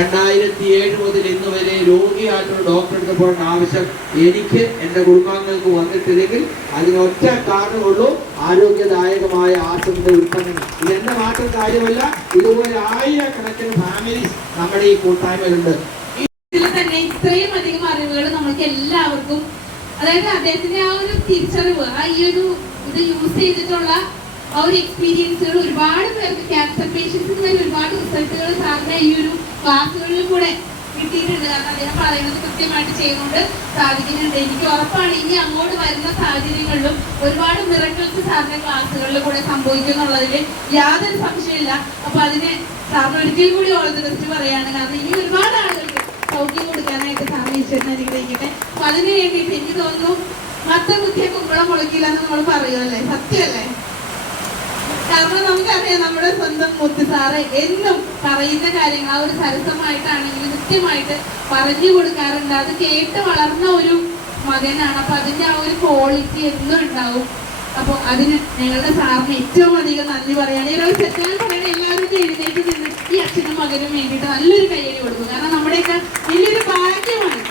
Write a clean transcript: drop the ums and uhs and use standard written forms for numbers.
2007 മുതൽ ഇന്ന് വരെ രോഗിയായിട്ടൊരു ഡോക്ടറെ അടുത്ത് പോകേണ്ട ആവശ്യം എനിക്ക് എൻ്റെ കുടുംബാംഗങ്ങൾക്ക് വന്നിട്ടില്ലെങ്കിൽ അതിനൊറ്റ കാരണമുള്ളൂ, ആരോഗ്യദായകമായ ആശുപത്രി ഉൽപ്പന്നങ്ങൾ. ഇതെന്റെ മാത്രം കാര്യമല്ല, ഇതുപോലെ ആയിരക്കണക്കിന് ഫാമിലീസ് നമ്മുടെ ഈ കൂട്ടായ്മയിലുണ്ട്. ഇതിൽ തന്നെ ഇത്രയും അധികം അറിവുകൾ നമുക്ക് എല്ലാവർക്കും, അതായത് അദ്ദേഹത്തിന്റെ ആ ഒരു തിരിച്ചറിവ്, ആ ഈ ഒരു ഇത് യൂസ് ചെയ്തിട്ടുള്ള ആ ഒരു എക്സ്പീരിയൻസുകൾ ഒരുപാട് പേർക്ക്, ക്യാൻസർ പേഷ്യൻസിന് വരെ ഒരുപാട് റിസൾട്ടുകൾ സാറിന്റെ ഈ ഒരു ക്ലാസ്സുകളിൽ കൂടെ കിട്ടിയിട്ടുണ്ട്. കാരണം അദ്ദേഹം പറയുന്നത് കൃത്യമായിട്ട് ചെയ്യുകൊണ്ട് സാധിക്കുന്നുണ്ട്. എനിക്ക് ഉറപ്പാണ് ഇനി അങ്ങോട്ട് വരുന്ന സാഹചര്യങ്ങളിലും ഒരുപാട് മിറക്കിൾസ് സാറിന്റെ ക്ലാസ്സുകളിൽ കൂടെ സംഭവിക്കുന്നുള്ളതിൽ യാതൊരു സംശയമില്ല. അപ്പൊ അതിന് സാറിന് ഒരിക്കലും കൂടി ഓൾ ദി ബെസ്റ്റ് പറയാണ്. കാരണം ഇനി ഒരുപാട് ആളുകൾക്ക് സൗഖ്യം കൊടുക്കാനായിട്ട് സാറിന് ഈശ്വരനെ അനുഗ്രഹിക്കട്ടെ. അപ്പൊ അതിന് വേണ്ടിയിട്ട് എനിക്ക് തോന്നുന്നു മത്ത കുത്തിയ കുമ്പളം മുളക്കില്ല എന്ന് നമ്മൾ പറയുമല്ലേ, സത്യമല്ലേ? കാരണം നമുക്കറിയാം നമ്മുടെ സ്വന്തം മുത്ത് സാറ് എന്നും പറയുന്ന കാര്യങ്ങൾ ആ ഒരു സരസമായിട്ടാണെങ്കിലും കൃത്യമായിട്ട് പറഞ്ഞു കൊടുക്കാറുണ്ട്. അത് കേട്ട് വളർന്ന ഒരു മകനാണ്. അപ്പൊ അതിന്റെ ആ ഒരു ക്വാളിറ്റി എന്നും ഉണ്ടാവും. അപ്പൊ അതിന് ഞങ്ങളുടെ സാറിന് ഏറ്റവും അധികം നന്ദി പറയാണ്. ഈ ഒരു സെറ്റാൻ പറയുന്ന എല്ലാവരും എഴുന്നേറ്റ് നിന്ന് ഈ അച്ഛനും മകനും വേണ്ടിയിട്ട് നല്ലൊരു കയ്യടി കൊടുക്കും. കാരണം നമ്മുടെയൊക്കെ വലിയൊരു ഭാഗ്യമാണ്